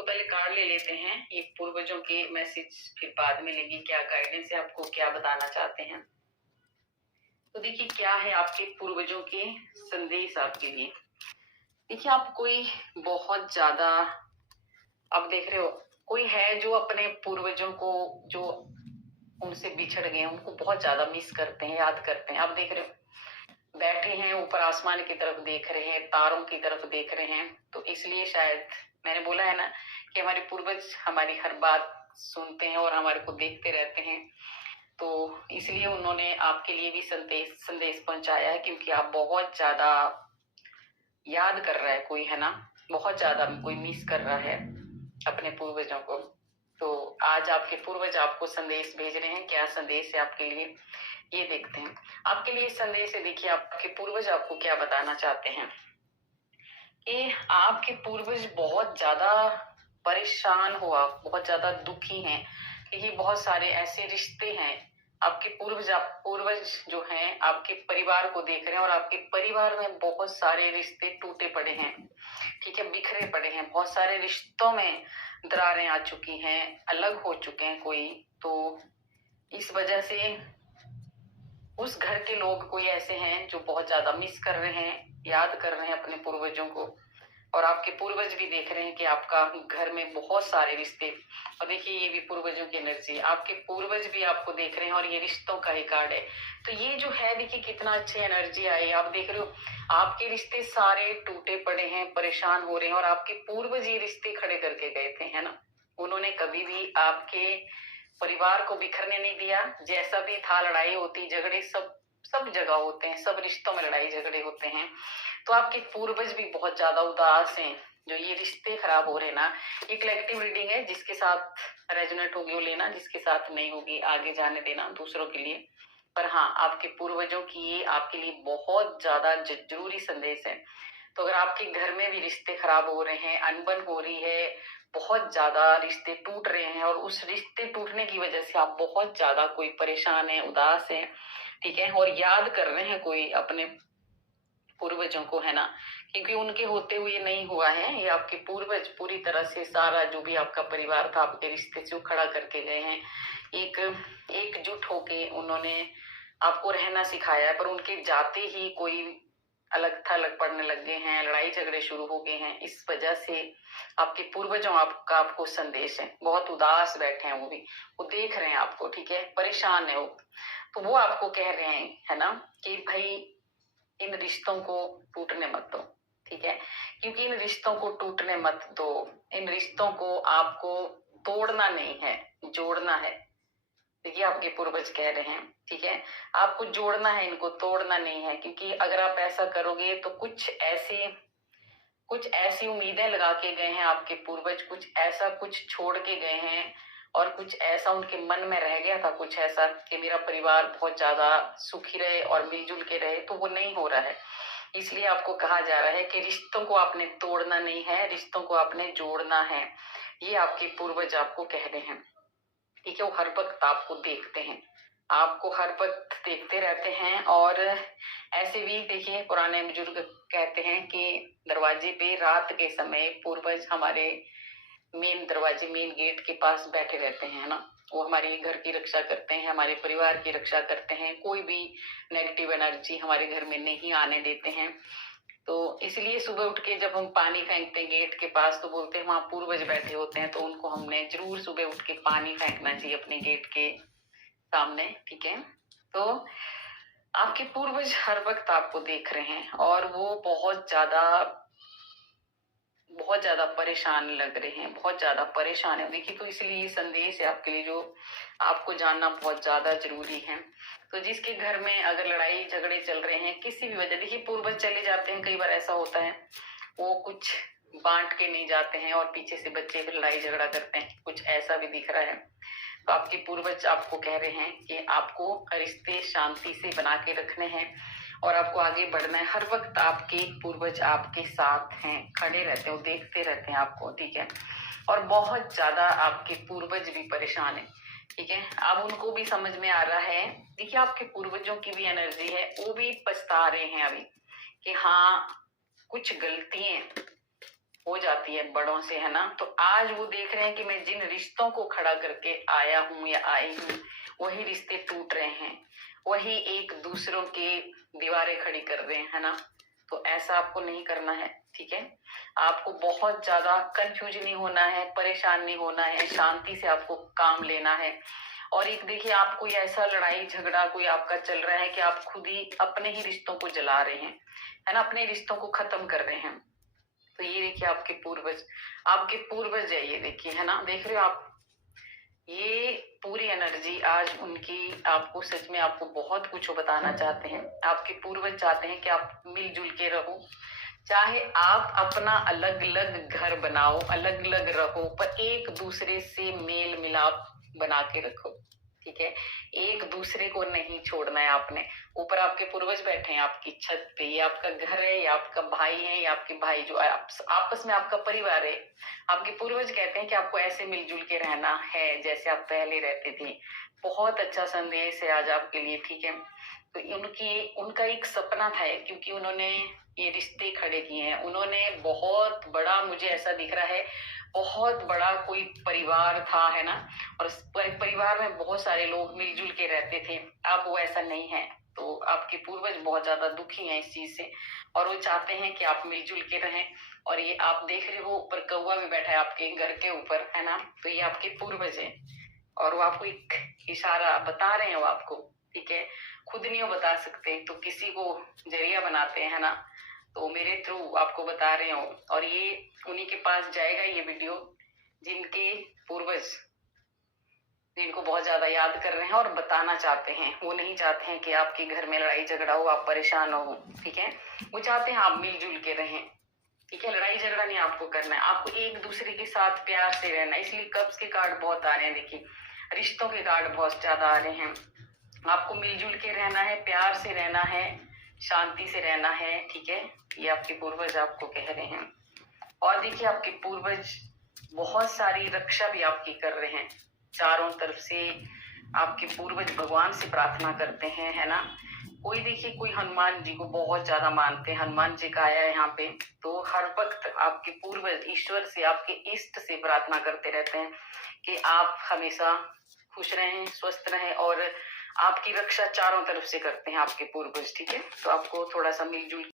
तो पहले कार्ड ले लेते हैं, ये पूर्वजों के मैसेज फिर बाद में लेंगे, क्या गाइडेंस है, आपको क्या बताना चाहते हैं। तो देखिए क्या है आपके पूर्वजों के संदेश आपके लिए। देखिए आप कोई बहुत ज्यादा, आप देख रहे हो कोई है जो अपने पूर्वजों को, जो उनसे बिछड़ गए हैं, उनको बहुत ज्यादा मिस करते हैं, याद करते हैं। आप देख रहे हो बैठे हैं ऊपर आसमान की तरफ देख रहे हैं, तारों की तरफ देख रहे हैं। तो इसलिए शायद मैंने बोला है ना कि हमारे पूर्वज हमारी हर बात सुनते हैं और हमारे को देखते रहते हैं। तो इसलिए उन्होंने आपके लिए भी संदेश संदेश पहुंचाया है, क्योंकि आप बहुत ज्यादा याद कर रहा है कोई, है ना, बहुत ज्यादा कोई मिस कर रहा है अपने पूर्वजों को। तो आज आपके पूर्वज आपको संदेश भेज रहे हैं। क्या संदेश है आपके लिए, ये देखते हैं। आपके लिए संदेश है, देखिए आपके पूर्वज आपको क्या बताना चाहते हैं कि आपके पूर्वज बहुत ज्यादा परेशान हो, आप बहुत ज्यादा दुखी हैं, क्योंकि बहुत सारे ऐसे रिश्ते हैं। आपके पूर्वज जो हैं आपके परिवार को देख रहे हैं और आपके परिवार में बहुत सारे रिश्ते टूटे पड़े हैं, ठीक है, बिखरे पड़े हैं। बहुत सारे रिश्तों में दरारें आ चुकी हैं, अलग हो चुके हैं कोई। तो इस वजह से उस घर के लोग कोई ऐसे हैं जो बहुत ज्यादा मिस कर रहे हैं, याद कर रहे हैं अपने पूर्वजों को। और आपके पूर्वज भी देख रहे हैं कि आपका घर में बहुत सारे रिश्ते, और देखिए ये भी पूर्वजों की एनर्जी, आपके पूर्वज भी आपको देख रहे हैं और ये रिश्तों का ही कार्ड है। तो ये जो है देखिए कितना अच्छी एनर्जी आई। आप देख रहे हो आपके रिश्ते सारे टूटे पड़े हैं, परेशान हो रहे हैं, और आपके पूर्वज ये रिश्ते खड़े करके गए थे, है ना। उन्होंने कभी भी आपके परिवार को बिखरने नहीं दिया। जैसा भी था, लड़ाई होती, झगड़े सब जगह होते हैं, सब रिश्तों में लड़ाई झगड़े होते हैं। तो आपके पूर्वज भी बहुत ज्यादा उदास हैं, जो ये रिश्ते खराब हो रहे ना। ये कलेक्टिव रीडिंग है, जिसके साथ रेजोनेट होगी वो लेना, जिसके साथ नहीं होगी आगे जाने देना दूसरों के लिए। पर हाँ, आपके पूर्वजों की ये आपके लिए बहुत ज्यादा जरूरी संदेश है। तो अगर आपके घर में भी रिश्ते खराब हो रहे हैं, अनबन हो रही है, बहुत ज्यादा रिश्ते टूट रहे हैं, और उस रिश्ते टूटने की वजह से आप बहुत ज्यादा कोई परेशान है, उदास है, ठीक है, और याद कर रहे हैं कोई अपने पूर्वजों को, है ना, क्योंकि उनके होते हुए नहीं हुआ है। ये आपके पूर्वज पूरी तरह से सारा जो भी आपका परिवार था आपके रिश्ते से खड़ा करके गए हैं। एक एकजुट होके उन्होंने आपको रहना सिखाया है, पर उनके जाते ही कोई अलग थलग पड़ने लग गए हैं, लड़ाई झगड़े शुरू हो गए हैं। इस वजह से आपके पूर्वजों आपका आपको संदेश है, बहुत उदास बैठे हैं वो भी, वो देख रहे हैं आपको, ठीक है, परेशान है वो। तो वो आपको कह रहे हैं, है ना, कि भाई इन रिश्तों को टूटने मत दो, ठीक है, क्योंकि इन रिश्तों को टूटने मत दो। इन रिश्तों को आपको तोड़ना नहीं है, जोड़ना है। देखिए आपके पूर्वज कह रहे हैं, ठीक है, आपको जोड़ना है, इनको तोड़ना नहीं है। क्योंकि अगर आप ऐसा करोगे तो कुछ ऐसी उम्मीदें लगा के गए हैं आपके पूर्वज, कुछ ऐसा कुछ छोड़ के गए हैं, और कुछ ऐसा उनके मन में रह गया था, कुछ ऐसा कि मेरा परिवार बहुत ज्यादा सुखी रहे और मिलजुल के रहे, तो वो नहीं हो रहा है। इसलिए आपको कहा जा रहा है कि रिश्तों को आपने तोड़ना नहीं है, रिश्तों को आपने जोड़ना है। ये आपके पूर्वज आपको कह रहे हैं, ठीक है। वो हर वक्त आपको देखते हैं, आपको हर वक्त देखते रहते हैं। और ऐसे भी देखिए पुराने बुजुर्ग कहते हैं कि दरवाजे पे रात के समय पूर्वज हमारे मेन दरवाजे, मेन गेट के पास बैठे रहते हैं, है ना। वो हमारे घर की रक्षा करते हैं, हमारे परिवार की रक्षा करते हैं, कोई भी नेगेटिव एनर्जी हमारे घर में नहीं आने देते हैं। तो इसलिए सुबह उठ के जब हम पानी फेंकते हैं गेट के पास, तो बोलते हैं वहां पूर्वज बैठे होते हैं, तो उनको हमने जरूर सुबह उठ के पानी फेंकना चाहिए अपने गेट के सामने, ठीक है। तो आपके पूर्वज हर वक्त आपको देख रहे हैं, और वो बहुत ज्यादा परेशान लग रहे हैं, बहुत ज्यादा परेशान है। देखिए तो इसलिए ये संदेश है आपके लिए, जो आपको जानना बहुत ज्यादा जरूरी है। तो जिसके घर में अगर लड़ाई झगड़े चल रहे हैं किसी भी वजह, देखिए पूर्वज चले जाते हैं, कई बार ऐसा होता है वो कुछ बांट के नहीं जाते हैं और पीछे से बच्चे फिर लड़ाई झगड़ा करते हैं, कुछ ऐसा भी दिख रहा है। तो आपके पूर्वज आपको कह रहे हैं कि आपको रिश्ते शांति से बना के रखने हैं और आपको आगे बढ़ना है। हर वक्त आपके पूर्वज आपके साथ हैं, खड़े रहते हैं, वो देखते रहते हैं आपको, ठीक है। और बहुत ज्यादा आपके पूर्वज भी परेशान है, ठीक है। अब उनको भी समझ में आ रहा है, देखिए आपके पूर्वजों की भी एनर्जी है, वो भी पछता रहे हैं अभी कि हाँ कुछ गलतियां हो जाती है बड़ों से, है ना। तो आज वो देख रहे हैं कि मैं जिन रिश्तों को खड़ा करके आया हूँ या आई हूँ, वही रिश्ते टूट रहे हैं, वही एक दूसरों के दीवारें खड़ी कर रहे हैं, है ना। तो ऐसा आपको नहीं करना है, ठीक है। आपको बहुत ज्यादा कंफ्यूज नहीं होना है, परेशान नहीं होना है, शांति से आपको काम लेना है। और एक देखिए, आप कोई ऐसा लड़ाई झगड़ा कोई आपका चल रहा है कि आप खुद ही अपने ही रिश्तों को जला रहे हैं, है ना, अपने रिश्तों को खत्म कर रहे हैं। तो ये देखिए आपके पूर्वज है, ये देखिए, है ना, देख रहे हो आप। ये पूरी एनर्जी आज उनकी आपको सच में आपको बहुत कुछ बताना चाहते हैं। आपके पूर्वज चाहते हैं कि आप मिलजुल के रहो, चाहे आप अपना अलग अलग घर बनाओ, अलग अलग रहो, पर एक दूसरे से मेल मिलाप बना के रखो, ठीक है। एक दूसरे को नहीं छोड़ना है आपने। ऊपर आपके पूर्वज बैठे हैं आपकी छत पे, ये आपका घर है, ये आपका भाई है, ये आपके भाई जो आपस में आपका परिवार है। आपके पूर्वज कहते हैं कि आपको ऐसे मिलजुल के रहना है जैसे आप पहले रहते थे। बहुत अच्छा संदेश है आज आपके लिए, ठीक है। तो उनका एक सपना था, क्योंकि उन्होंने ये रिश्ते खड़े किए हैं, उन्होंने बहुत बड़ा, मुझे ऐसा दिख रहा है, बहुत बड़ा कोई परिवार था, है ना। और उस परिवार में बहुत सारे लोग मिलजुल के रहते थे। अब वो ऐसा नहीं है। तो आपके पूर्वज बहुत ज्यादा दुखी हैं इस चीज से, और वो चाहते हैं कि आप मिलजुल के रहें। और ये आप देख रहे हो ऊपर कौवा भी बैठा है आपके घर के ऊपर, है ना। तो ये आपके पूर्वज है, और वो आपको एक इशारा बता रहे हैं, वो आपको, ठीक है। खुद नहीं वो बता सकते, तो किसी को जरिया बनाते हैं, है ना। तो मेरे थ्रू आपको बता रहे हो, और ये उन्हीं के पास जाएगा ये वीडियो जिनके पूर्वज, जिनको बहुत ज्यादा याद कर रहे हैं और बताना चाहते हैं। वो नहीं चाहते हैं कि आपके घर में लड़ाई झगड़ा हो, आप परेशान हो, ठीक है। वो चाहते हैं आप मिलजुल के रहें, ठीक है। लड़ाई झगड़ा नहीं आपको करना है, आपको एक दूसरे के साथ प्यार से रहना है। इसलिए कब्ज के कार्ड बहुत आ रहे हैं, देखिए रिश्तों के कार्ड बहुत ज्यादा आ रहे हैं। आपको मिलजुल के रहना है, प्यार से रहना है, शांति से रहना है, ठीक है। ये आपके पूर्वज आपको कह रहे हैं। और देखिए आपके पूर्वज बहुत सारी रक्षा भी आपकी कर रहे हैं, चारों तरफ से आपके पूर्वज भगवान से प्रार्थना करते हैं, है ना। कोई देखिए, कोई हनुमान जी को बहुत ज्यादा मानते हैं, हनुमान जी का आया है यहाँ पे। तो हर वक्त आपके पूर्वज ईश्वर से, आपके इष्ट से प्रार्थना करते रहते हैं कि आप हमेशा खुश रहें, स्वस्थ रहें, और आपकी रक्षा चारों तरफ से करते हैं आपके पूर्वज, ठीक है। तो आपको थोड़ा सा मिलजुल